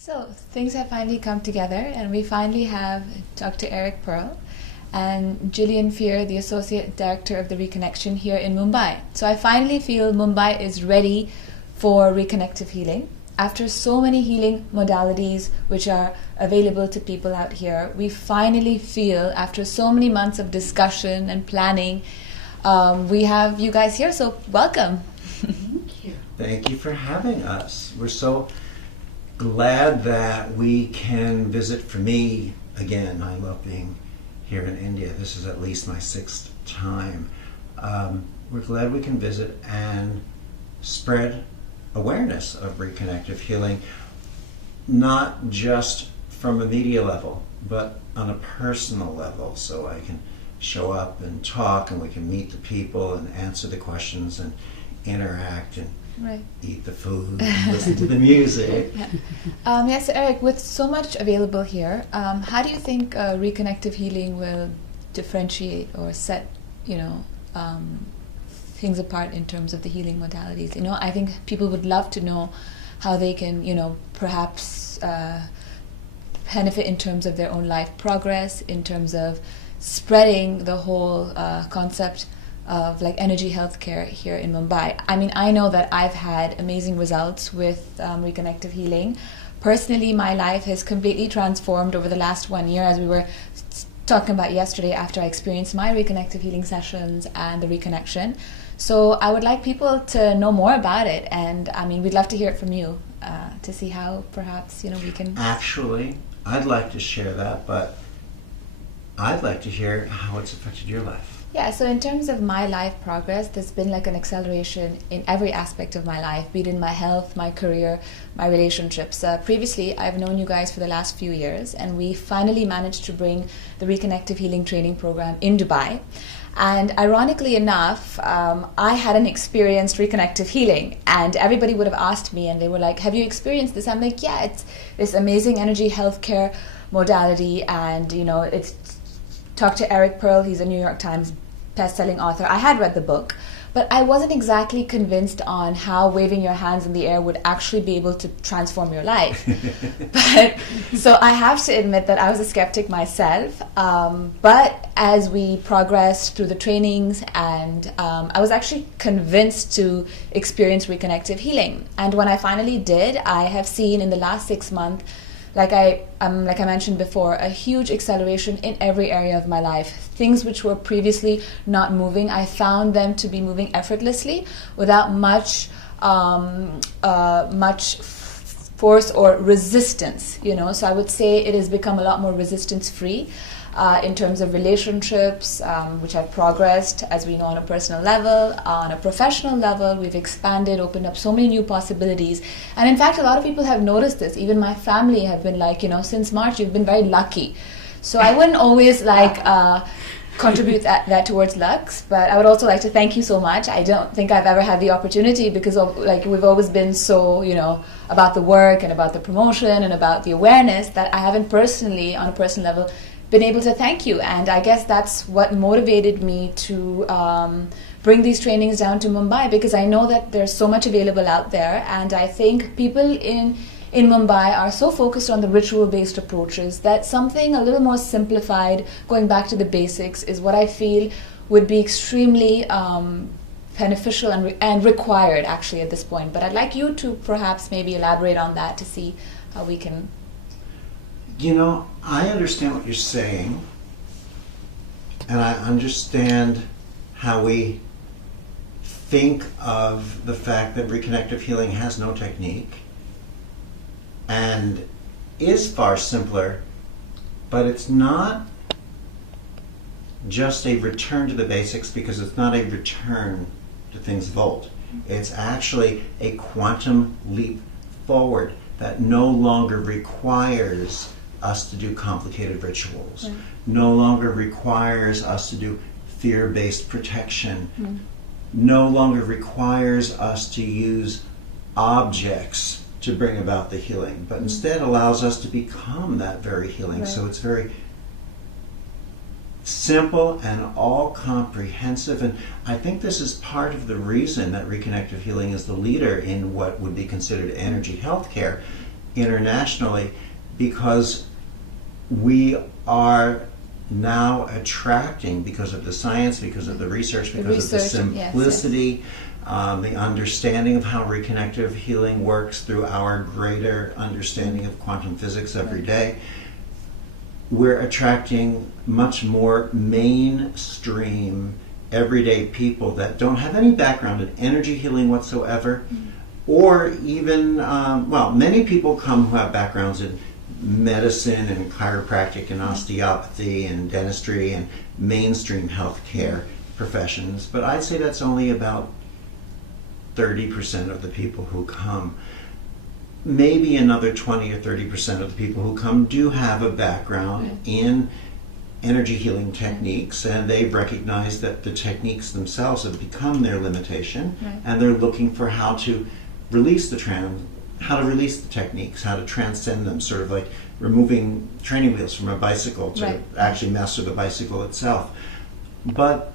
So things have finally come together, and we finally have Dr. Eric Pearl and Jillian Fleer, the Associate Director of the Reconnection here in Mumbai. So I finally feel Mumbai is ready for reconnective healing. After so many healing modalities which are available to people out here, we finally feel, after so many months of discussion and planning, we have you guys here, so welcome. Thank you. Thank you for having us. We're so glad that we can visit. For me, again, I love being here in India. This is at least my sixth time. We're glad we can visit and spread awareness of reconnective healing, not just from a media level, but on a personal level, so I can show up and talk and we can meet the people and answer the questions and interact and eat the food and listen to the music. Yes, Eric, with so much available here, how do you think reconnective healing will differentiate or set, things apart in terms of the healing modalities? I think people would love to know how they can, perhaps benefit in terms of their own life progress, in terms of spreading the whole concept of energy healthcare here in Mumbai. I mean, I know that I've had amazing results with reconnective healing. Personally, my life has completely transformed over the last 1 year, as we were talking about yesterday after I experienced my reconnective healing sessions and the reconnection. So I would like people to know more about it, and I mean, we'd love to hear it from you to see how perhaps we can. Actually, I'd like to share that, but I'd like to hear how it's affected your life. Yeah, so in terms of my life progress, there's been an acceleration in every aspect of my life, be it in my health, my career, my relationships. Previously, I've known you guys for the last few years, and we finally managed to bring the Reconnective Healing Training Program in Dubai. And ironically enough, I hadn't experienced reconnective healing, and everybody would have asked me, and they were like, have you experienced this? I'm like, yeah, it's this amazing energy healthcare modality, and it's Dr. Eric Pearl. He's a New York Times best-selling author. I had read the book, but I wasn't exactly convinced on how waving your hands in the air would actually be able to transform your life. So I have to admit that I was a skeptic myself, but as we progressed through the trainings, and I was actually convinced to experience reconnective healing. And when I finally did, I have seen in the last 6 months, like I mentioned before, a huge acceleration in every area of my life. Things which were previously not moving, I found them to be moving effortlessly without much force or resistance. So I would say it has become a lot more resistance-free. In terms of relationships, which have progressed, as we know, on a personal level, on a professional level, we've expanded, opened up so many new possibilities. And in fact, a lot of people have noticed this. Even my family have been like, since March, you've been very lucky. So I wouldn't always contribute that towards luck, but I would also like to thank you so much. I don't think I've ever had the opportunity, because of, we've always been so, about the work and about the promotion and about the awareness, that I haven't personally, on a personal level, been able to thank you. And I guess that's what motivated me to bring these trainings down to Mumbai, because I know that there's so much available out there, and I think people in Mumbai are so focused on the ritual-based approaches that something a little more simplified, going back to the basics, is what I feel would be extremely beneficial and required actually at this point. But I'd like you to perhaps maybe elaborate on that to see how we can. I understand what you're saying, and I understand how we think of the fact that reconnective healing has no technique and is far simpler, but it's not just a return to the basics, because it's not a return to things of old. It's actually a quantum leap forward that no longer requires us to do complicated rituals, no longer requires us to do fear-based protection, no longer requires us to use objects to bring about the healing, but instead allows us to become that very healing. So it's very simple and all-comprehensive, and I think this is part of the reason that reconnective healing is the leader in what would be considered energy healthcare, internationally because we are now attracting, because of the science, because of the research, because of the simplicity, the understanding of how reconnective healing works through our greater understanding of quantum physics every day. We're attracting much more mainstream, everyday people that don't have any background in energy healing whatsoever, or even, many people come who have backgrounds in medicine and chiropractic and osteopathy and dentistry and mainstream healthcare professions, but I'd say that's only about 30% of the people who come. Maybe another 20 or 30% of the people who come do have a background in energy healing techniques, and they've recognized that the techniques themselves have become their limitation, and they're looking for how to release the techniques, how to transcend them, sort of like removing training wheels from a bicycle to actually master the bicycle itself. But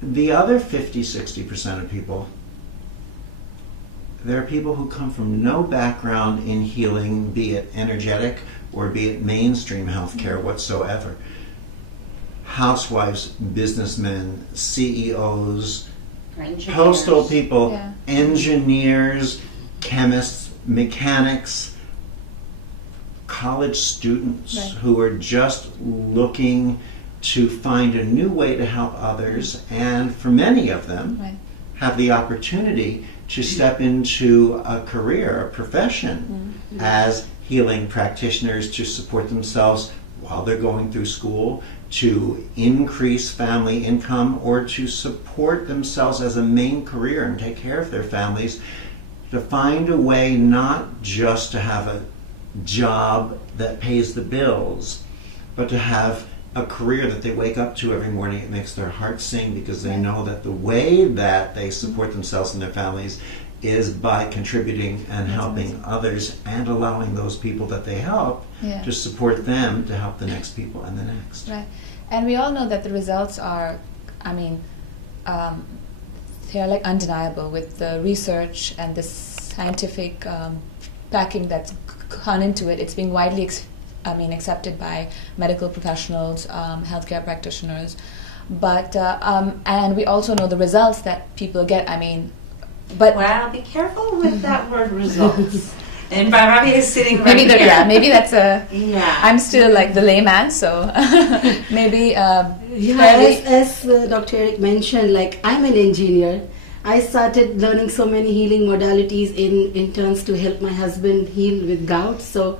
the other 50-60% of people, there are people who come from no background in healing, be it energetic or be it mainstream healthcare whatsoever. Housewives, businessmen, CEOs, postal people, engineers, chemists, mechanics, college students who are just looking to find a new way to help others, and for many of them have the opportunity to step into a career, a profession as healing practitioners to support themselves while they're going through school, to increase family income, or to support themselves as a main career and take care of their families, to find a way not just to have a job that pays the bills, but to have a career that they wake up to every morning. It makes their heart sing because they know that the way that they support themselves and their families is by contributing and helping others and allowing those people that they help to support them to help the next people and the next. Right. And we all know that the results are, they are like undeniable with the research and the scientific backing that's gone into it. It's being widely accepted by medical professionals, healthcare practitioners, but and we also know the results that people get. But well, be careful with that word results. And Bhairavi is sitting right here. Maybe that's a. I'm still like the layman, so maybe. As Dr. Eric mentioned, like I'm an engineer. I started learning so many healing modalities in turns to help my husband heal with gout. So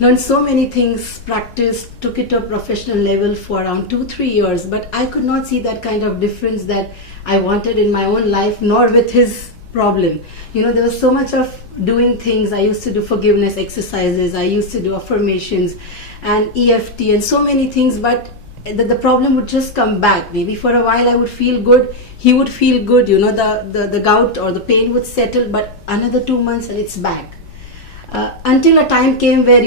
learned so many things, practiced, took it to a professional level for around 2-3 years. But I could not see that kind of difference that I wanted in my own life, nor with his problem. There was so much of doing things. I used to do forgiveness exercises. I used to do affirmations and EFT and so many things. But the problem would just come back. Maybe for a while I would feel good. He would feel good. The gout or the pain would settle. But another 2 months and it's back. Until a time came where,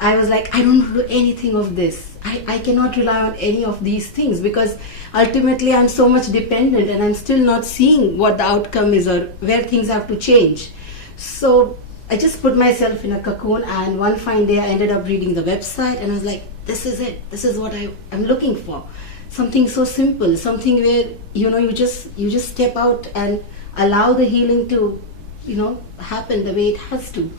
I was like, I don't do anything of this. I cannot rely on any of these things because ultimately I'm so much dependent and I'm still not seeing what the outcome is or where things have to change. So I just put myself in a cocoon, and one fine day I ended up reading the website and I was like, this is it. This is what I'm looking for. Something so simple, something where, you just step out and allow the healing to, happen the way it has to.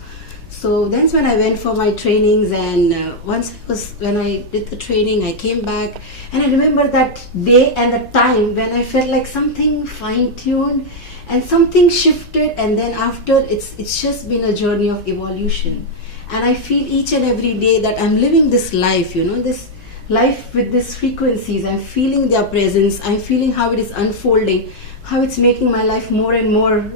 So that's when I went for my trainings, and when I did the training, I came back and I remember that day and the time when I felt like something fine-tuned and something shifted, and then after it's just been a journey of evolution. And I feel each and every day that I'm living this life, this life with these frequencies. I'm feeling their presence. I'm feeling how it is unfolding, how it's making my life more and more,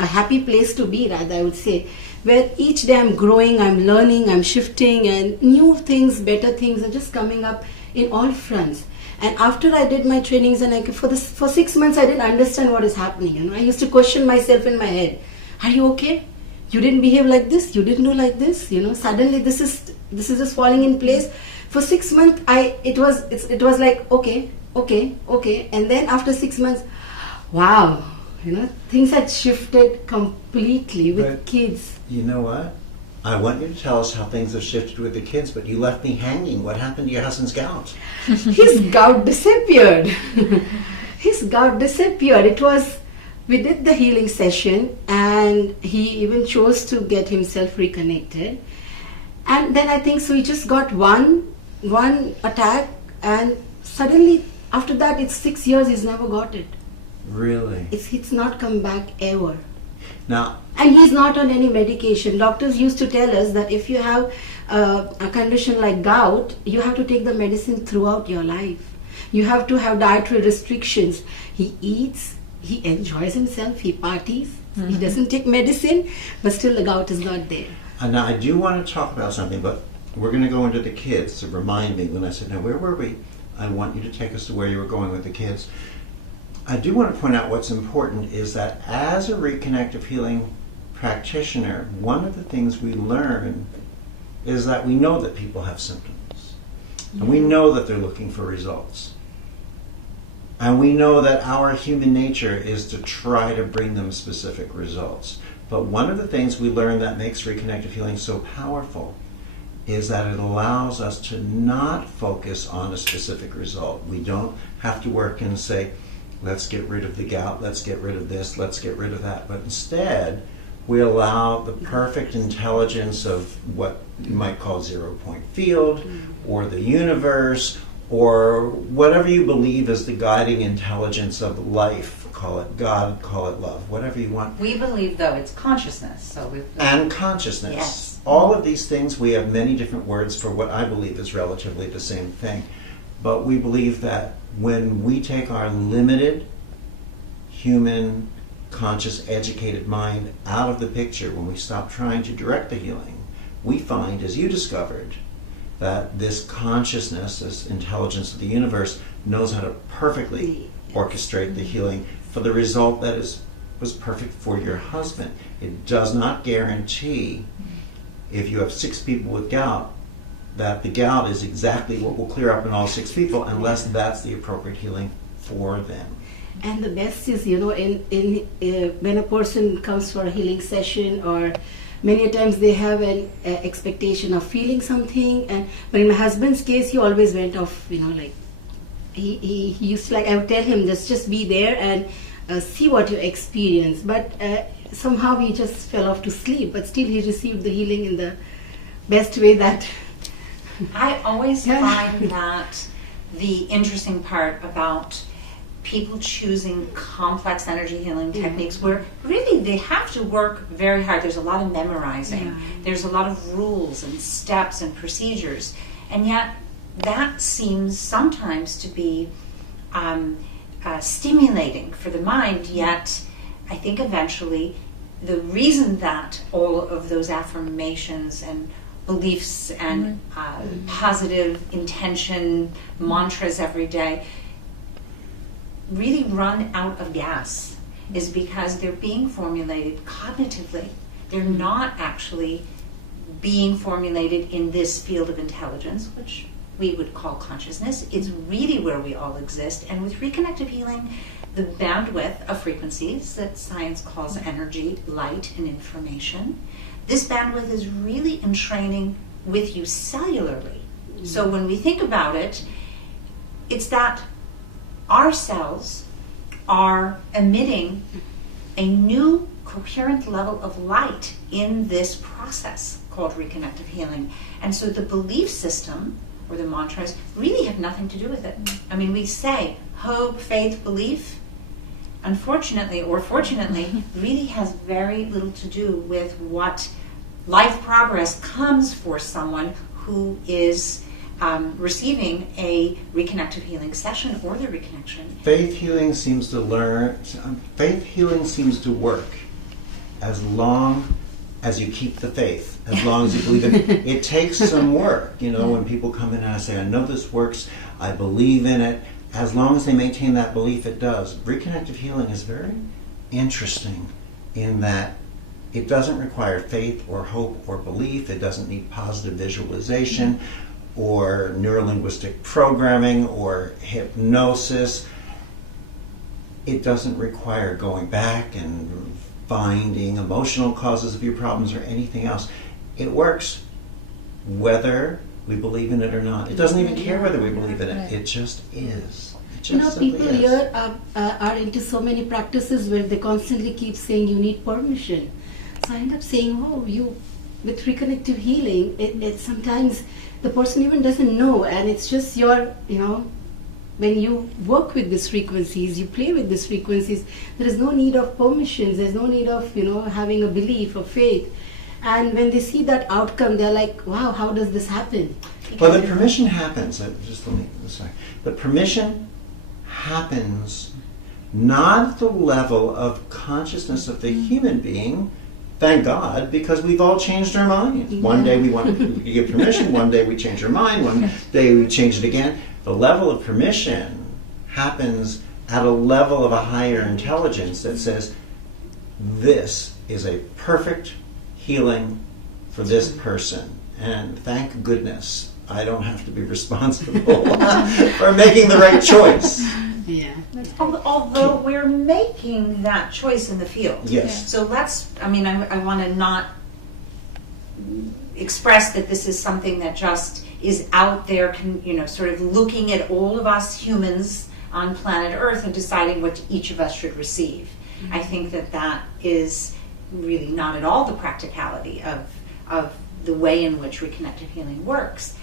a happy place to be, rather, I would say, where each day I'm growing, I'm learning, I'm shifting, and new things, better things are just coming up in all fronts. And after I did my trainings, and for 6 months I didn't understand what is happening. I used to question myself in my head. Are you okay? You didn't behave like this. You didn't do like this. Suddenly this is just falling in place. For 6 months, it was like okay, and then after 6 months, wow. things had shifted completely with But kids. you know what? I want you to tell us how things have shifted with the kids, but you left me hanging. What happened to your husband's gout? His gout disappeared. His gout disappeared. We did the healing session, and he even chose to get himself reconnected. And then I think so he just got one attack, and suddenly after that it's 6 years he's never got it. Really? It's not come back ever. Now, And he's not on any medication. Doctors used to tell us that if you have a condition like gout, you have to take the medicine throughout your life. You have to have dietary restrictions. He eats, he enjoys himself, he parties, he doesn't take medicine, but still the gout is not there. now I do want to talk about something, but we're going to go into the kids to remind me when I said, now where were we? I want you to take us to where you were going with the kids. I do want to point out what's important is that as a reconnective healing practitioner, one of the things we learn is that we know that people have symptoms. And we know that they're looking for results. And we know that our human nature is to try to bring them specific results. But one of the things we learn that makes reconnective healing so powerful is that it allows us to not focus on a specific result. We don't have to work and say, let's get rid of the gout, let's get rid of this, let's get rid of that. But instead, we allow the perfect intelligence of what you might call zero-point field, or the universe, or whatever you believe is the guiding intelligence of life. Call it God, call it love, whatever you want. We believe, though, it's consciousness. So And consciousness. Yes. All of these things, we have many different words for what I believe is relatively the same thing. But we believe that when we take our limited, human, conscious, educated mind out of the picture, when we stop trying to direct the healing, we find, as you discovered, that this consciousness, this intelligence of the universe, knows how to perfectly orchestrate the healing for the result that was perfect for your husband. It does not guarantee, if you have 6 people with gout, that the gout is exactly what will clear up in all 6 people, unless that's the appropriate healing for them. And the best is, when a person comes for a healing session, or many times they have an expectation of feeling something, but in my husband's case, he always went off, he used to, I would tell him, just be there and see what you experience. But somehow he just fell off to sleep, but still he received the healing in the best way that... I always find that the interesting part about people choosing complex energy healing techniques, where really they have to work very hard. There's a lot of memorizing. There's a lot of rules and steps and procedures. And yet that seems sometimes to be stimulating for the mind, yet I think eventually the reason that all of those affirmations and beliefs and positive intention mantras every day really run out of gas is because they're being formulated cognitively. They're not actually being formulated in this field of intelligence, which we would call consciousness. It's really where we all exist. And with reconnective healing, the bandwidth of frequencies that science calls energy, light, and information, this bandwidth is really entraining with you cellularly. So when we think about it, it's that our cells are emitting a new coherent level of light in this process called reconnective healing. And so the belief system, or the mantras, really have nothing to do with it. I mean, we say hope, faith, belief. Unfortunately, or fortunately, really has very little to do with what life progress comes for someone who is receiving a reconnective healing session or the reconnection. Faith healing seems to work as long as you keep the faith, as long as you believe it. It takes some work, when people come in and I say, I know this works, I believe in it. As long as they maintain that belief, it does. Reconnective healing is very interesting in that it doesn't require faith or hope or belief. It doesn't need positive visualization or neurolinguistic programming or hypnosis. it doesn't require going back and finding emotional causes of your problems or anything else. It works whether we believe in it or not. It doesn't even care whether we believe in it. Right. It just is. It just You know, simply people is. here are into so many practices where they constantly keep saying you need permission. So I end up saying, oh, with reconnective healing, it sometimes the person even doesn't know, and it's just your, when you work with these frequencies, you play with these frequencies, there is no need of permissions, there's no need of, having a belief or faith. And when they see that outcome, they're like, wow, how does this happen? Well, the permission happens. The permission happens not at the level of consciousness of the human being, thank God, because we've all changed our minds. One day we give permission, one day we change our mind, one day we change it again. The level of permission happens at a level of a higher intelligence that says, this is a perfect healing for this person. And thank goodness I don't have to be responsible for making the right choice. Yeah. Although we're making that choice in the field. Yes. So I want to not express that this is something that just is out there, sort of looking at all of us humans on planet Earth and deciding what each of us should receive. Mm-hmm. I think that is really not at all the practicality of the way in which reconnective healing works.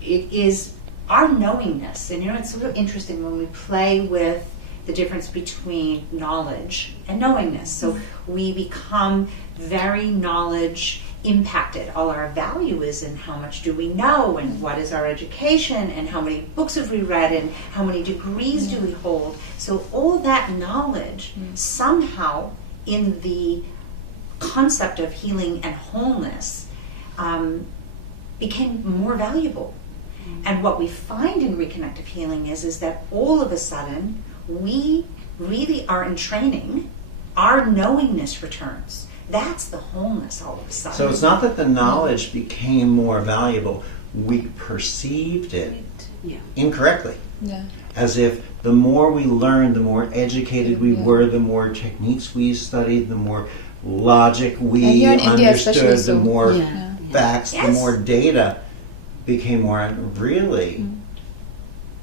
It is our knowingness, and it's sort of interesting when we play with the difference between knowledge and knowingness. So we become very knowledge impacted. All our value is in how much do we know, and what is our education, and how many books have we read, and how many degrees do we hold. So all that knowledge somehow in the concept of healing and wholeness became more valuable. And what we find in reconnective healing is that all of a sudden we really are in training, our knowingness returns. That's the wholeness all of a sudden. So it's not that the knowledge became more valuable, we perceived it incorrectly. Yeah. As if the more we learned, the more educated we were, the more techniques we studied, the more logic we understood, the more facts, the more data became more. And really,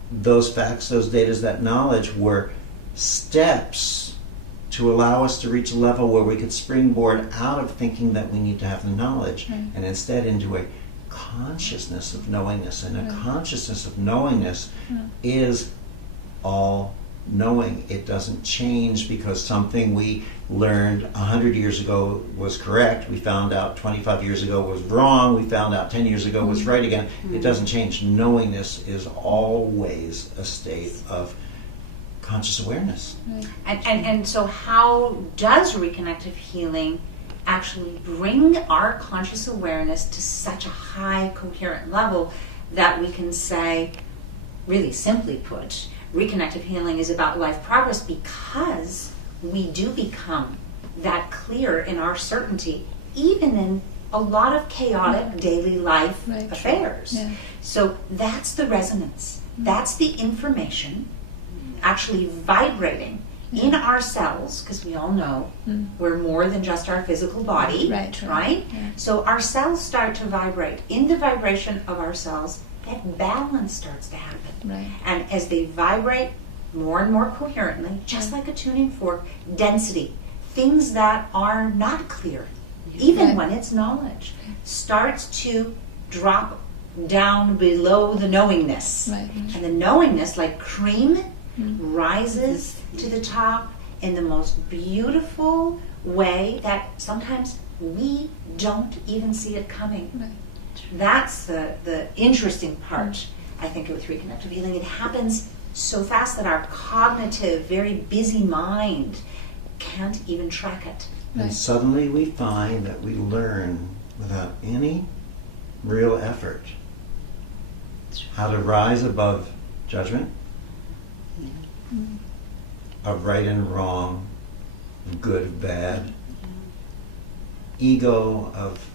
those facts, those data, that knowledge were steps to allow us to reach a level where we could springboard out of thinking that we need to have the knowledge and instead into a consciousness of knowingness. And a consciousness of knowingness is all knowing. It doesn't change because something we learned 100 years ago was correct. We found out 25 years ago was wrong. We found out 10 years ago was right again. It doesn't change. Knowingness is always a state of conscious awareness. And so how does reconnective healing actually bring our conscious awareness to such a high coherent level that we can say, really simply put, reconnective healing is about life progress because we do become that clear in our certainty, even in a lot of chaotic daily life affairs. Yeah. So that's the resonance. That's the information actually vibrating in our cells, because we all know we're more than just our physical body, right? Yeah. So our cells start to vibrate. In the vibration of our cells, that balance starts to happen. Right. And as they vibrate more and more coherently, just like a tuning fork, density, things that are not clear, even when it's knowledge, starts to drop down below the knowingness. Right. And the knowingness, like cream, rises to the top in the most beautiful way that sometimes we don't even see it coming. Right. That's the interesting part, I think, with reconnective healing. It happens so fast that our cognitive, very busy mind can't even track it. And suddenly we find that we learn without any real effort how to rise above judgment, of right and wrong, of good and bad, ego of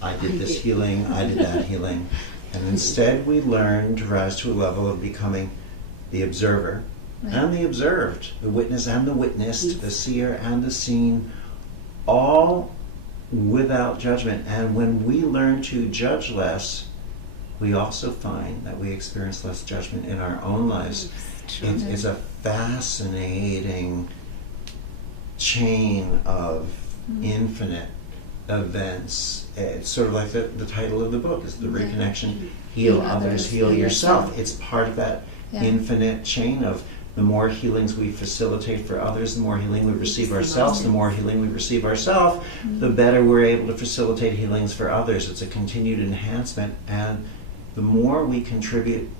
I did this healing, I did that healing. And instead we learn to rise to a level of becoming the observer, and the observed, the witness and the witnessed, the seer and the seen, all without judgment. And when we learn to judge less, we also find that we experience less judgment in our own lives. It's a fascinating chain of infinite events. It's sort of like the title of the book is The Reconnection, Heal Others, Heal Yourself. It's part of that infinite chain of the more healings we facilitate for others, the more healing we receive ourselves, the more healing we receive ourselves, the better we're able to facilitate healings for others. It's a continued enhancement, and the more we contribute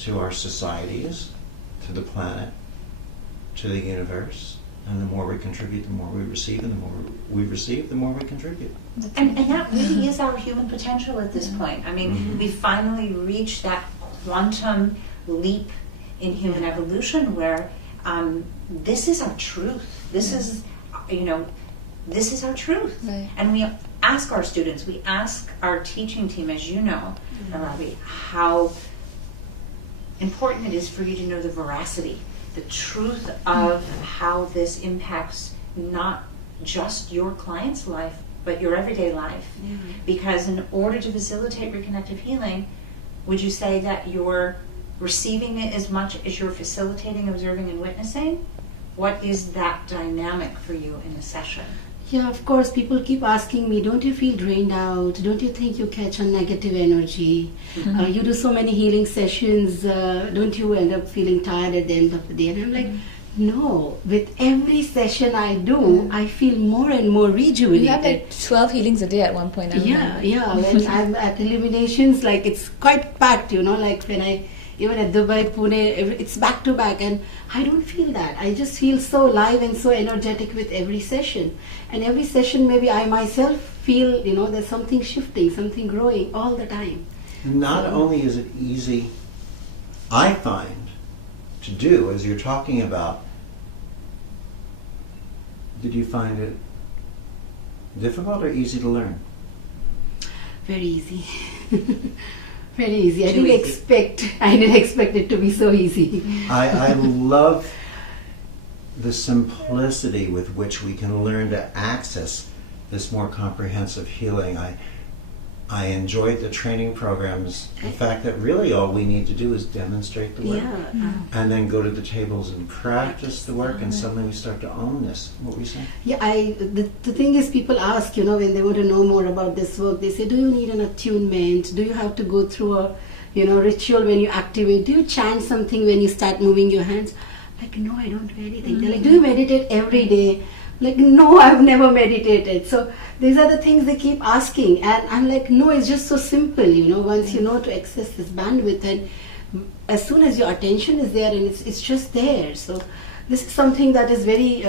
to our societies, to the planet, to the universe, and the more we contribute, the more we receive, and the more we receive, the more we contribute. And that really is our human potential at this point. I mean, we finally reached that quantum leap in human evolution where this is our truth. This is, this is our truth. Right. And we ask our students, we ask our teaching team, as you know, Bhairavi, how important it is for you to know the veracity, the truth of how this impacts not just your client's life, but your everyday life. Because in order to facilitate reconnective healing, would you say that you're receiving it as much as you're facilitating, observing, and witnessing? What is that dynamic for you in a session? Yeah, of course, people keep asking me, don't you feel drained out? Don't you think you catch a negative energy? You do so many healing sessions, don't you end up feeling tired at the end of the day? And I'm like, no, with every session I do, I feel more and more rejuvenated. You have like 12 healings a day at one point. When I'm at Illuminations, like it's quite packed, like when even at Dubai, Pune, it's back to back, and I don't feel that. I just feel so live and so energetic with every session. And every session, maybe I myself feel, there's something shifting, something growing all the time. Not only is it easy, I find, to do, as you're talking about, did you find it difficult or easy to learn? Very easy. Very easy. I didn't expect it to be so easy. I love the simplicity with which we can learn to access this more comprehensive healing. I enjoyed the training programs. The fact that really all we need to do is demonstrate the work, and then go to the tables and practice the work, and suddenly we start to own this. What were you saying? Yeah, the thing is, people ask, when they want to know more about this work, they say, do you need an attunement? Do you have to go through a, ritual when you activate? Do you chant something when you start moving your hands? Like, no, I don't do anything. They're like, do you meditate every day? Like, no, I've never meditated. So these are the things they keep asking, and I'm like, no, it's just so simple, once you know to access this bandwidth, and as soon as your attention is there, and it's just there. So this is something that is very,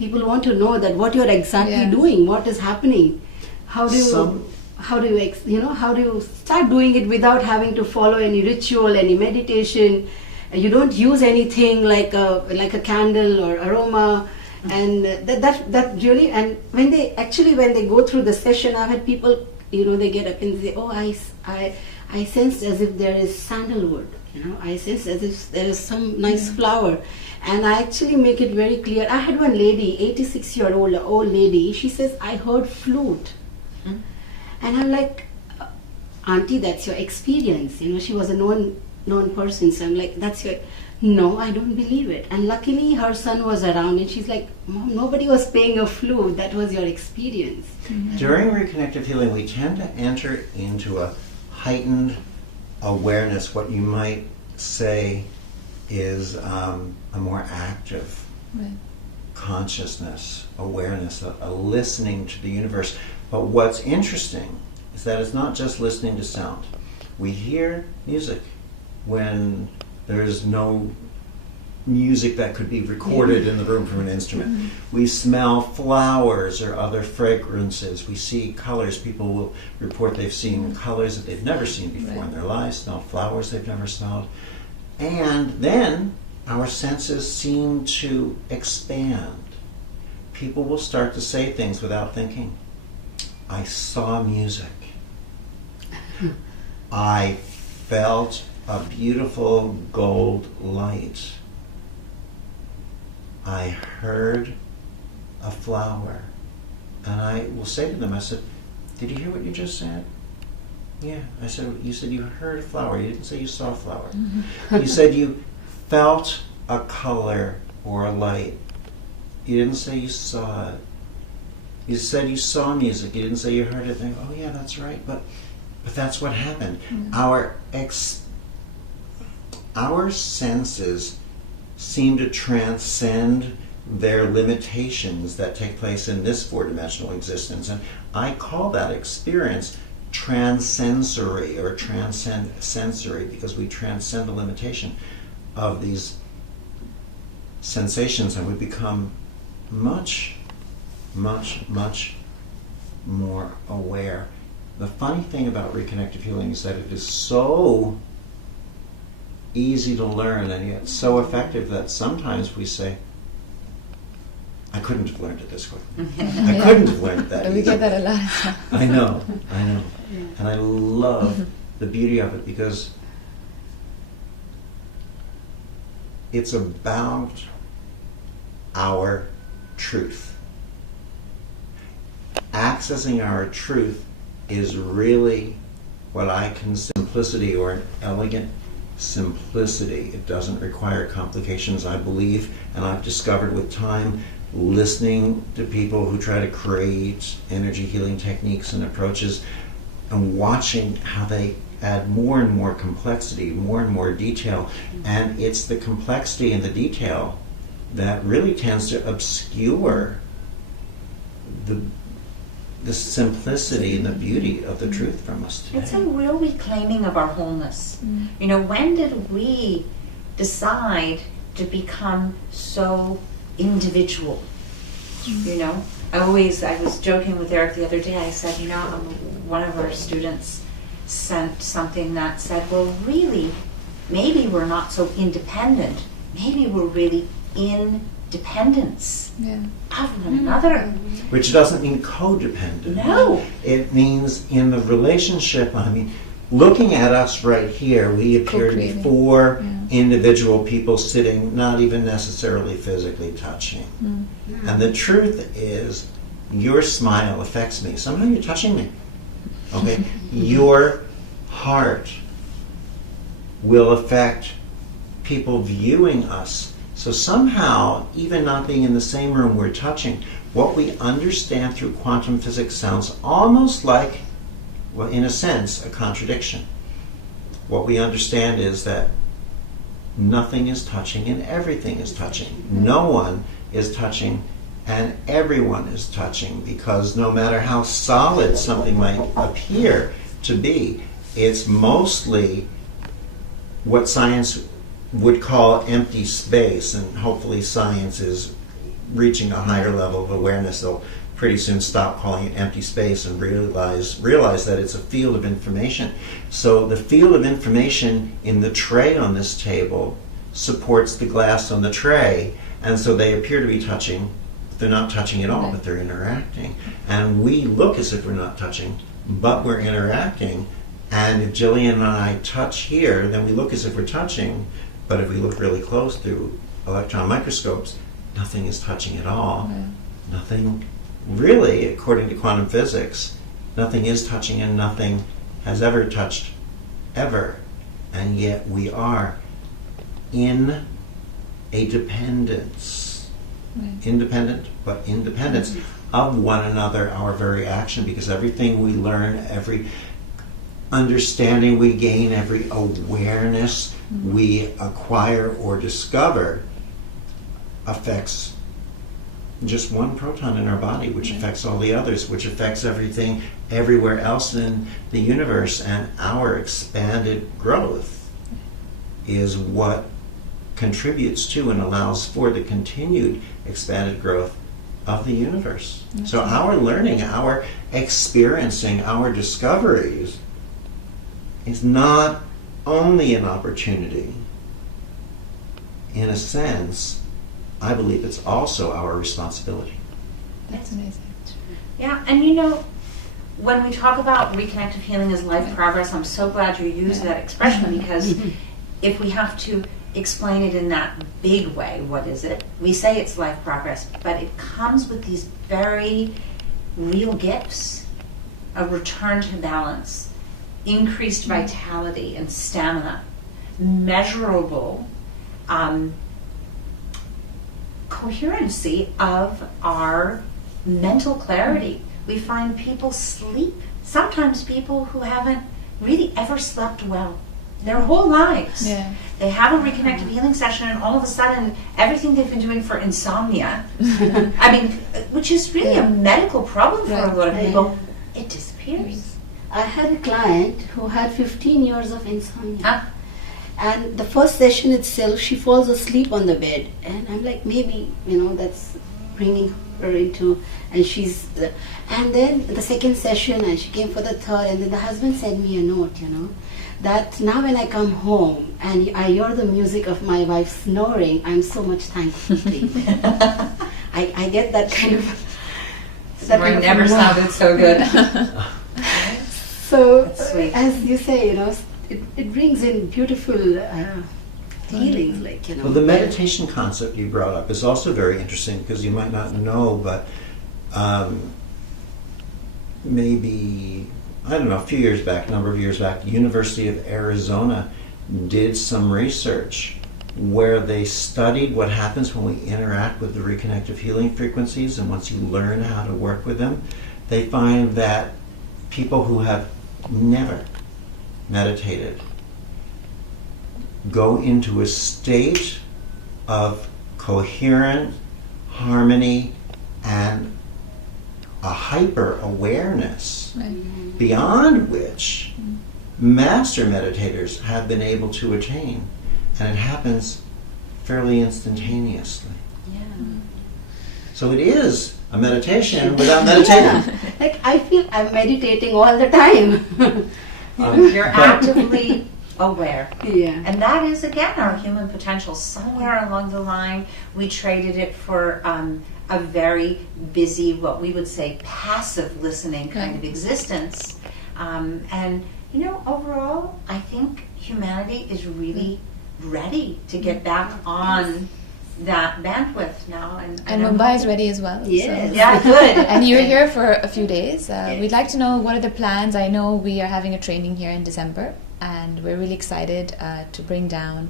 people want to know that what you're exactly doing, what is happening, how do you start doing it without having to follow any ritual, any meditation. You don't use anything like a candle or aroma. And that really, and when they go through the session, I've had people, they get up and say, oh, I sensed as if there is sandalwood, I sensed as if there is some nice flower. And I actually make it very clear. I had one lady, 86-year-old old lady, she says, I heard flute. And I'm like, Auntie, that's your experience. She was a known person, so I'm like, that's your... No, I don't believe it. And luckily her son was around, and she's like, Mom, nobody was playing a flute. That was your experience. During reconnective healing, we tend to enter into a heightened awareness, what you might say is a more active consciousness, awareness, a listening to the universe. But what's interesting is that it's not just listening to sound. We hear music when there's no music that could be recorded in the room from an instrument. We smell flowers or other fragrances. We see colors. People will report they've seen colors that they've never seen before in their lives, smell flowers they've never smelled. And then our senses seem to expand. People will start to say things without thinking. I saw music. I felt a beautiful gold light. I heard a flower. And I will say to them, I said, did you hear what you just said? Yeah. I said, you said you heard a flower. You didn't say you saw a flower. You said you felt a color or a light. You didn't say you saw it. You said you saw music. You didn't say you heard it. They go, oh yeah, that's right. But that's what happened. Our senses seem to transcend their limitations that take place in this four-dimensional existence. And I call that experience transsensory or transcend sensory, because we transcend the limitation of these sensations and we become much, much, much more aware. The funny thing about reconnective healing is that it is so easy to learn and yet so effective that sometimes we say, I couldn't have learned it this quickly. I couldn't have learned that easily. We get that a lot. I know. And I love the beauty of it because it's about our truth. Accessing our truth is really what I can simplicity, or an elegant simplicity. It doesn't require complications, I believe, and I've discovered with time, listening to people who try to create energy healing techniques and approaches and watching how they add more and more complexity, more and more detail. And it's the complexity and the detail that really tends to obscure the simplicity and the beauty of the truth from us today. It's a real reclaiming of our wholeness. You know, when did we decide to become so individual? You know, I was joking with Eric the other day. I said, you know, one of our students sent something that said, well, really, maybe we're not so independent. Maybe we're really in dependence of one another. Which doesn't mean codependent. No. It means in the relationship, I mean, looking at us right here, we appear to be four individual people sitting, not even necessarily physically touching. And the truth is, your smile affects me. Somehow you're touching me. Okay? Your heart will affect people viewing us. So somehow, even not being in the same room, we're touching. What we understand through quantum physics sounds almost like, well, in a sense, a contradiction. What we understand is that nothing is touching and everything is touching. No one is touching and everyone is touching, because no matter how solid something might appear to be, it's mostly what science would call empty space, and hopefully science is reaching a higher level of awareness. They'll pretty soon stop calling it empty space and realize that it's a field of information. So the field of information in the tray on this table supports the glass on the tray, and so they appear to be touching. They're not touching at all, but they're interacting. And we look as if we're not touching, but we're interacting. And if Jillian and I touch here, then we look as if we're touching, but if we look really close through electron microscopes, nothing is touching at all. Nothing, really, according to quantum physics, nothing is touching and nothing has ever touched, ever. And yet we are in a dependence. Independent, but independence of one another, our very action, because everything we learn, every understanding we gain, every awareness we acquire or discover affects just one proton in our body, which affects all the others, which affects everything everywhere else in the universe. And our expanded growth is what contributes to and allows for the continued expanded growth of the universe. So our learning, our experiencing, our discoveries is not only an opportunity. In a sense, I believe it's also our responsibility. That's amazing. Yeah, and you know, when we talk about reconnective healing as life progress, I'm so glad you used that expression, because if we have to explain it in that big way. What is it? We say it's life progress, but it comes with these very real gifts: a return to balance, increased vitality and stamina, measurable coherency of our mental clarity. We find people sleep. Sometimes people who haven't really ever slept well their whole lives. Yeah. They have a reconnected healing session, and all of a sudden, everything they've been doing for insomnia, I mean, which is really a medical problem for a lot of people, it disappears. I had a client who had 15 years of insomnia. Huh? And the first session itself, she falls asleep on the bed. And I'm like, maybe, that's bringing her into, and she's, and then the second session, and she came for the third, and then the husband sent me a note, that now when I come home and I hear the music of my wife snoring, I'm so much thankful to you. I get that kind of... Snoring never sounded so good. So, That's sweet. as you say, it brings in beautiful feelings, like, Well, the meditation concept you brought up is also very interesting, because you might not know, but maybe, I don't know, a number of years back, the University of Arizona did some research where they studied what happens when we interact with the reconnective healing frequencies, and once you learn how to work with them, they find that people who have never meditated go into a state of coherent harmony and a hyper-awareness beyond which master meditators have been able to attain. And it happens fairly instantaneously. Yeah. So it is a meditation without meditating. Like, I feel I'm meditating all the time. You're actively aware. Yeah. And that is, again, our human potential. Somewhere along the line, we traded it for a very busy, what we would say, passive listening kind of existence. And, overall, I think humanity is really ready to get back on that bandwidth now. And Mumbai is ready as well. Yes. So. Yeah, good. And you're here for a few days. We'd like to know, what are the plans? I know we are having a training here in December, and we're really excited to bring down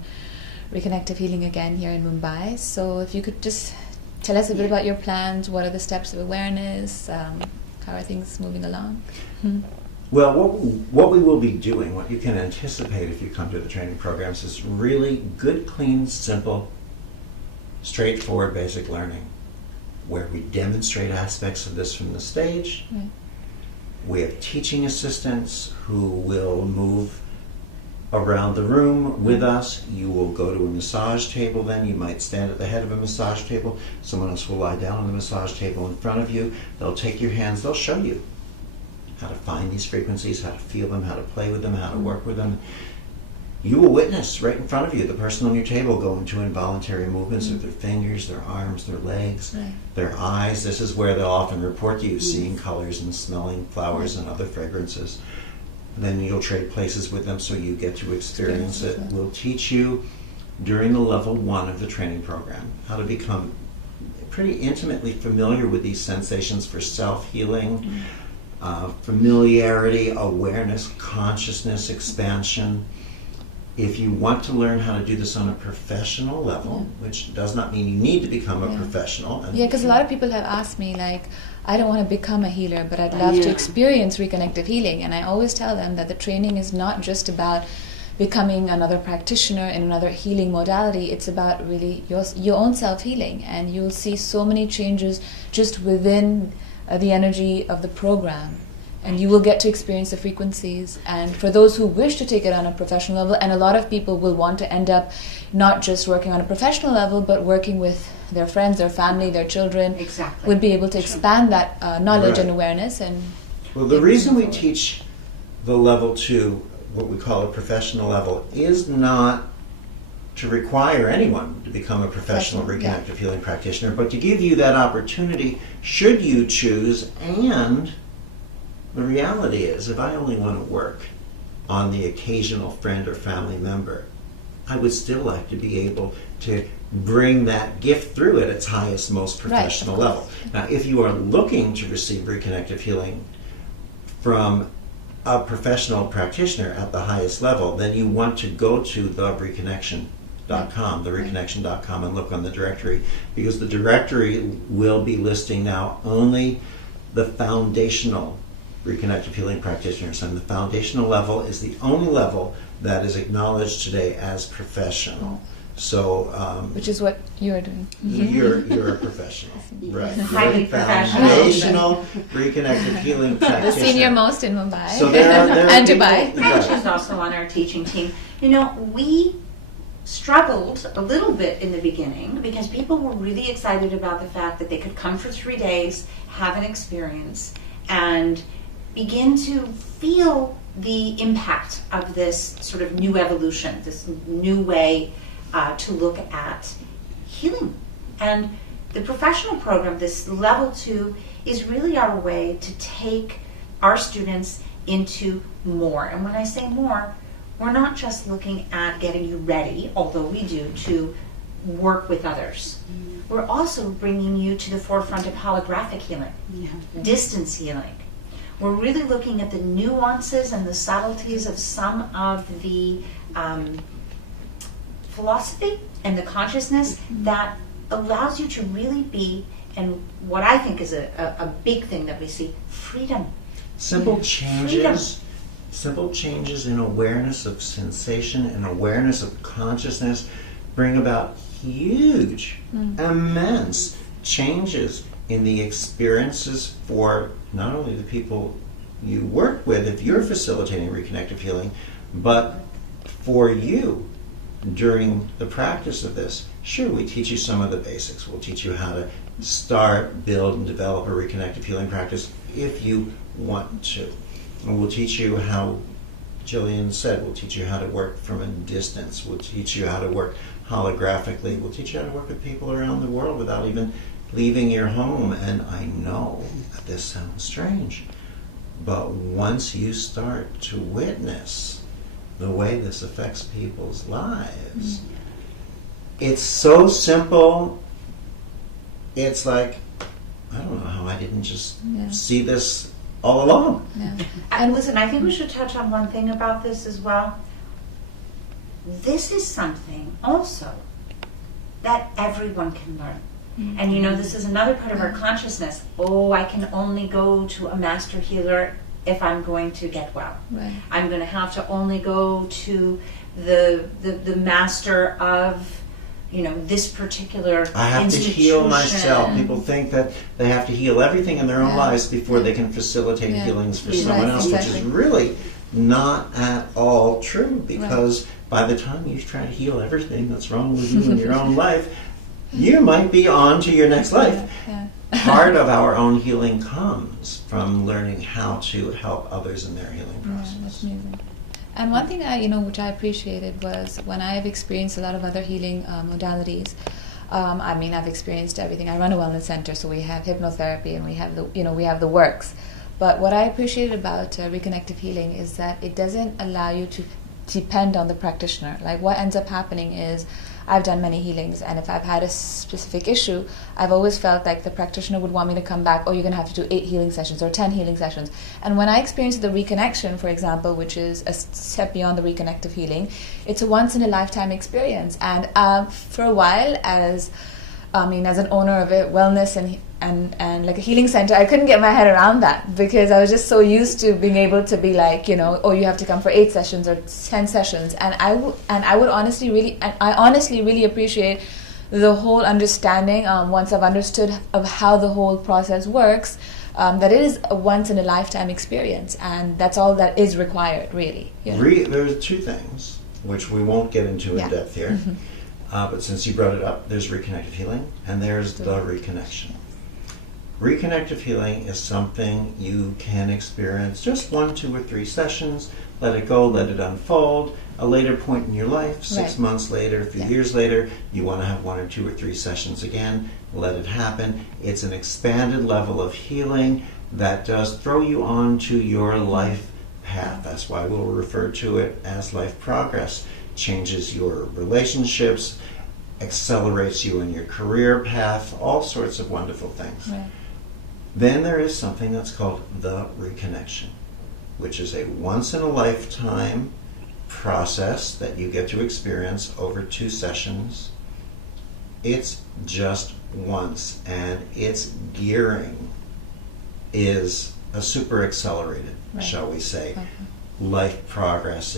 reconnective healing again here in Mumbai. So if you could just tell us a bit about your plans. What are the steps of awareness? How are things moving along? Well, what we will be doing, what you can anticipate if you come to the training programs, is really good, clean, simple, straightforward basic learning, where we demonstrate aspects of this from the stage. Right. We have teaching assistants who will move around the room with us. You will go to a massage table then. You might stand at the head of a massage table. Someone else will lie down on the massage table in front of you. They'll take your hands. They'll show you how to find these frequencies, how to feel them, how to play with them, how to work with them. You will witness right in front of you the person on your table go into involuntary movements of their fingers, their arms, their legs, their eyes. This is where they'll often report to you seeing colors and smelling flowers and other fragrances. Then you'll trade places with them so you get to experience it. We'll teach you during the level 1 of the training program how to become pretty intimately familiar with these sensations for self-healing, familiarity, awareness, consciousness, expansion. If you want to learn how to do this on a professional level, which does not mean you need to become a professional. Yeah, because a lot of people have asked me, like, I don't want to become a healer, but I'd love to experience reconnective healing. And I always tell them that the training is not just about becoming another practitioner in another healing modality. It's about really your own self-healing. And you'll see so many changes just within the energy of the program. And you will get to experience the frequencies. And for those who wish to take it on a professional level, and a lot of people will want to end up not just working on a professional level, but working with their friends, their family, their children, would be able to expand that knowledge and awareness. And well, the reason we teach the level 2, what we call a professional level, is not to require anyone to become a professional reconnective healing practitioner, but to give you that opportunity should you choose. And the reality is, if I only want to work on the occasional friend or family member, I would still like to be able to bring that gift through at its highest, most professional level. Now, if you are looking to receive reconnective healing from a professional practitioner at the highest level, then you want to go to thereconnection.com, and look on the directory, because the directory will be listing now only the foundational reconnective healing practitioners, and the foundational level is the only level that is acknowledged today as professional. So, which is what you're doing. You're a professional, right? Highly professional. Foundational reconnective healing The practitioner. senior most in Mumbai. So there are and people, Dubai. And she's also on our teaching team. You know, we struggled a little bit in the beginning because people were really excited about the fact that they could come for 3 days, have an experience, and begin to feel the impact of this sort of new evolution, this new way to look at healing. And the professional program, this level 2, is really our way to take our students into more. And when I say more, we're not just looking at getting you ready, although we do, to work with others. We're also bringing you to the forefront of holographic healing, distance healing. We're really looking at the nuances and the subtleties of some of the philosophy and the consciousness that allows you to really be, and what I think is a big thing that we see, freedom. Simple changes in awareness of sensation and awareness of consciousness bring about huge, immense changes in the experiences for not only the people you work with if you're facilitating reconnective healing, but for you during the practice of this. Sure, we teach you some of the basics. We'll teach you how to start, build, and develop a reconnective healing practice if you want to. And we'll teach you how, Jillian said, we'll teach you how to work from a distance. We'll teach you how to work holographically. We'll teach you how to work with people around the world without even leaving your home. And I know that this sounds strange, but once you start to witness the way this affects people's lives, it's so simple. It's like, I don't know how I didn't just see this all along. And listen, I think we should touch on one thing about this as well. This is something also that everyone can learn. And you know, this is another part of our consciousness. Oh, I can only go to a master healer if I'm going to get well. I'm going to have to only go to the master of, you know, this particular I have to heal myself. People think that they have to heal everything in their own lives before they can facilitate healings for someone else, which is really not at all true, because by the time you try to heal everything that's wrong with you in your own life, you might be on to your next life. Part of our own healing comes from learning how to help others in their healing process. That's amazing. And one thing which I appreciated was when I've experienced a lot of other healing modalities. I've experienced everything. I run a wellness center, so we have hypnotherapy and we have the works. But what I appreciated about reconnective healing is that it doesn't allow you to depend on the practitioner. Like, what ends up happening is, I've done many healings, and if I've had a specific issue, I've always felt like the practitioner would want me to come back, you're going to have to do 8 healing sessions or 10 healing sessions. And when I experienced the reconnection, for example, which is a step beyond the reconnective healing, it's a once-in-a-lifetime experience. And for a while, as an owner of a wellness and like a healing center, I couldn't get my head around that, because I was just so used to being able to be like, you have to come for 8 sessions or 10 sessions. And I honestly really appreciate the whole understanding, once I've understood of how the whole process works, that it is a once-in-a-lifetime experience, and that's all that is required, really. There's 2 things, which we won't get into in depth here, but since you brought it up, there's reconnective healing, and there's the reconnection. Reconnective healing is something you can experience just 1, 2, or 3 sessions, let it go, let it unfold. A later point in your life, 6 months later, a few years later, you want to have 1 or 2 or 3 sessions again, let it happen. It's an expanded level of healing that does throw you onto your life path. That's why we'll refer to it as life progress. changes your relationships, accelerates you in your career path, all sorts of wonderful things. Right. Then there is something that's called the reconnection, which is a once-in-a-lifetime process that you get to experience over 2 sessions. It's just once, and its gearing is a super accelerated, Right. shall we say, Okay. life progress.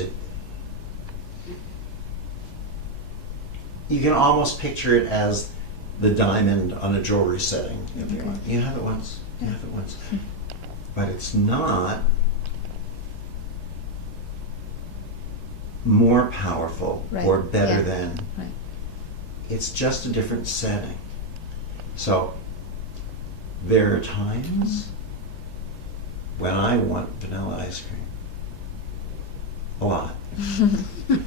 You can almost picture it as the diamond on a jewelry setting, if you Okay. want. You have it once, you Yeah. have it once. But it's not more powerful Right. or better Yeah. than. Right. It's just a different setting. So there are times when I want vanilla ice cream. A lot.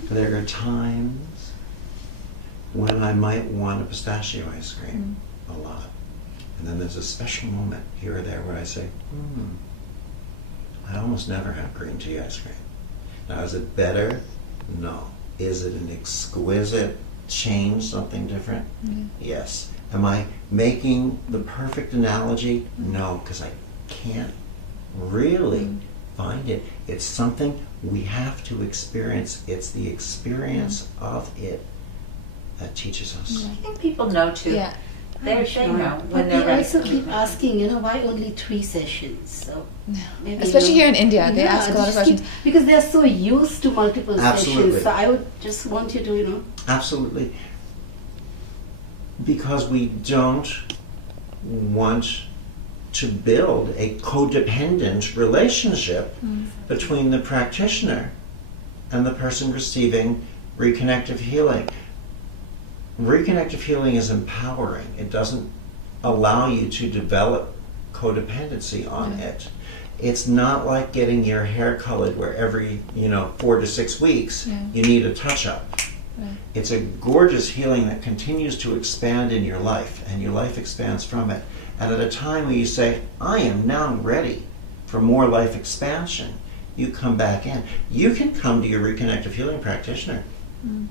There are times when I might want a pistachio ice cream. A lot. And then there's a special moment here or there where I say, I almost never have green tea ice cream. Now, is it better? No. Is it an exquisite change, something different? Yes. Am I making the perfect analogy? No, because I can't really find it. It's something we have to experience. It's the experience of it that teaches us. I think people know too. Yeah. They know when But they're they ready. also keep asking, why only 3 sessions? So maybe, Especially here in India, they ask a lot of just questions. because they're so used to multiple Absolutely. sessions. So I would just want you to, Absolutely. Because we don't want to build a codependent relationship between the practitioner and the person receiving reconnective healing. Reconnective healing is empowering. It doesn't allow you to develop codependency on it. It's not like getting your hair colored where every 4 to 6 weeks you need a touch-up. Right. It's a gorgeous healing that continues to expand in your life, and your life expands from it. And at a time when you say, I am now ready for more life expansion, you come back in. You can come to your reconnective healing practitioner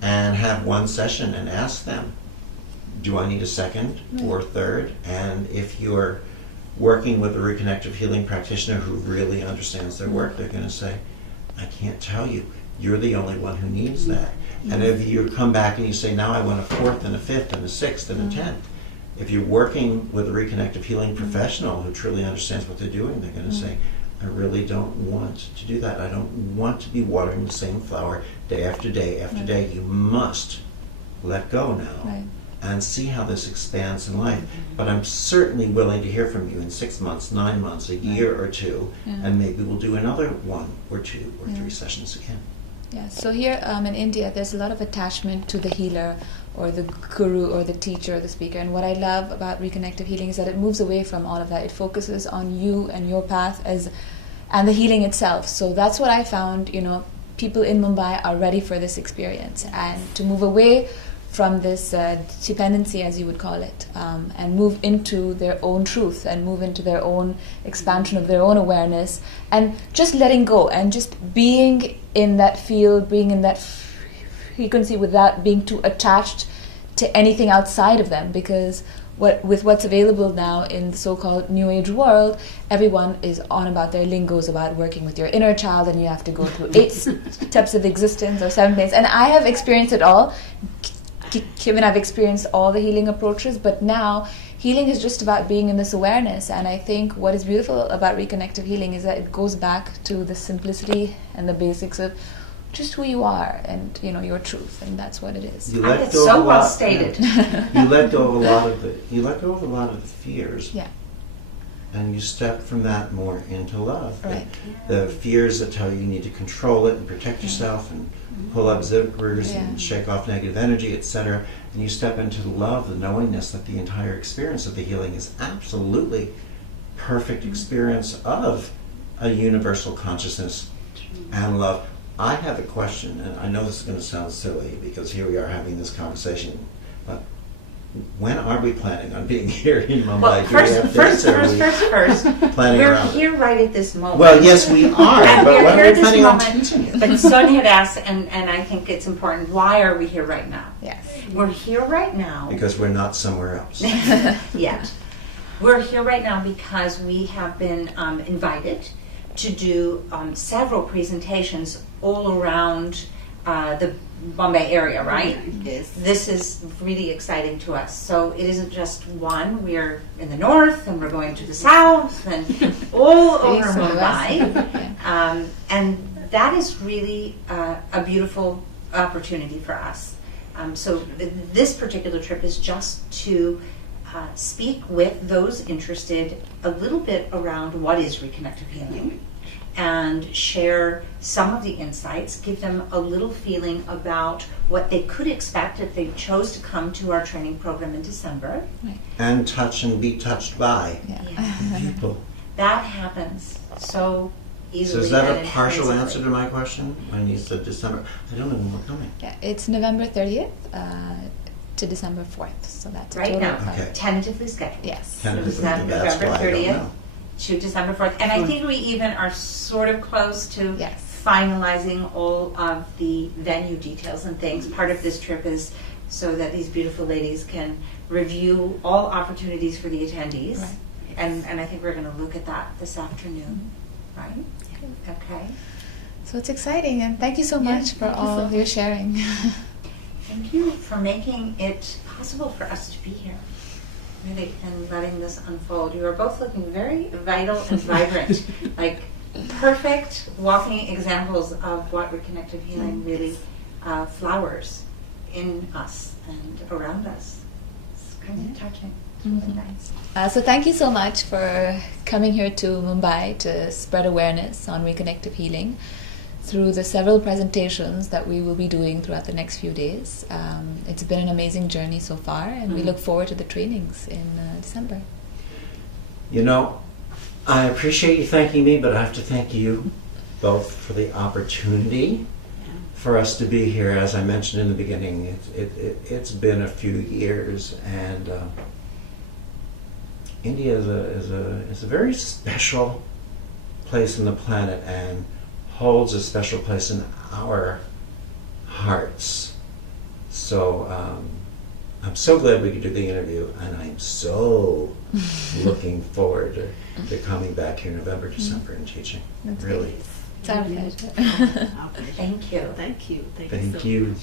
and have 1 session and ask them, do I need a second or third? And if you're working with a reconnective healing practitioner who really understands their work, they're going to say, I can't tell you. You're the only one who needs that. And if you come back and you say, now I want a 4th and a 5th and a 6th and a 10th, if you're working with a reconnective healing professional who truly understands what they're doing, they're going to say, I really don't want to do that. I don't want to be watering the same flower day after day after day. You must let go now and see how this expands in life. But I'm certainly willing to hear from you in 6 months, 9 months, a year or 2, and maybe we'll do another 1 or 2 or 3 sessions again. Yeah, so here in India, there's a lot of attachment to the healer or the guru or the teacher or the speaker. And what I love about reconnective healing is that it moves away from all of that. It focuses on you and your path and the healing itself. So that's what I found, people in Mumbai are ready for this experience and to move away from this dependency, as you would call it, and move into their own truth and move into their own expansion of their own awareness and just letting go and just being in that field, being in that frequency without being too attached to anything outside of them. Because with what's available now in the so-called New Age world, everyone is on about their lingos about working with your inner child, and you have to go through 8 steps of existence or 7 days. And I have experienced it all. Kim and I've experienced all the healing approaches, but now healing is just about being in this awareness. And I think what is beautiful about reconnective healing is that it goes back to the simplicity and the basics of just who you are and your truth, and that's what it is. You let It's go so of a well lot- stated. You let go of a lot of the fears. Yeah. And you step from that more into love. Right. The fears that tell you need to control it and protect yourself and pull up zippers and shake off negative energy, etc. And you step into the love, the knowingness that the entire experience of the healing is absolutely perfect experience of a universal consciousness and love. I have a question, and I know this is going to sound silly because here we are having this conversation, but when are we planning on being here in Mumbai? Well, Do we have dates, or are we first. planning We're around it? here right at this moment. Well, yes, we are, And but we're when here are at we this planning on moment, teaching it? but Sonia had asked, and I think it's important, why are we here right now? Yes. We're here right now. Because we're not somewhere else. Yet. We're here right now because we have been invited to do several presentations all around the Bombay area, right? Yes. This is really exciting to us. So it isn't just one. We're in the north, and we're going to the south, and all over East and the west. Mumbai. And that is really a beautiful opportunity for us. So this particular trip is just to speak with those interested a little bit around what is reconnective healing, and share some of the insights, give them a little feeling about what they could expect if they chose to come to our training program in December. And touch and be touched by people. That happens so So easily. is that and a partial intrinsically. answer to my question when you said December? I don't know when we're coming. Yeah, it's November 30th to December 4th, so that's a Right total now, of Okay. tentatively scheduled. Yes. Tentatively, December that's why I don't 30th. know. To December 4th. And I think we even are sort of close to Yes. finalizing all of the venue details and things. Part of this trip is so that these beautiful ladies can review all opportunities for the attendees. Right. And I think we're going to look at that this afternoon, right? Okay. So it's exciting, and thank you so Yeah, much for thank you all so of your sharing. Thank you for making it possible for us to be here, really, and letting this unfold. You are both looking very vital and vibrant, like perfect walking examples of what reconnective healing really flowers in us and around us. It's kind of touching. It's really nice. So thank you so much for coming here to Mumbai to spread awareness on reconnective healing through the several presentations that we will be doing throughout the next few days. It's been an amazing journey so far, and we look forward to the trainings in December. You know, I appreciate you thanking me, but I have to thank you both for the opportunity for us to be here. As I mentioned in the beginning, it's been a few years, and India is a very special place on the planet, and holds a special place in our hearts. So I'm so glad we could do the interview, and I'm so looking forward to coming back here in November, December, and teaching. That's Really. great. It's our pleasure. Okay. Thank you. Thank you. Thank so you. much.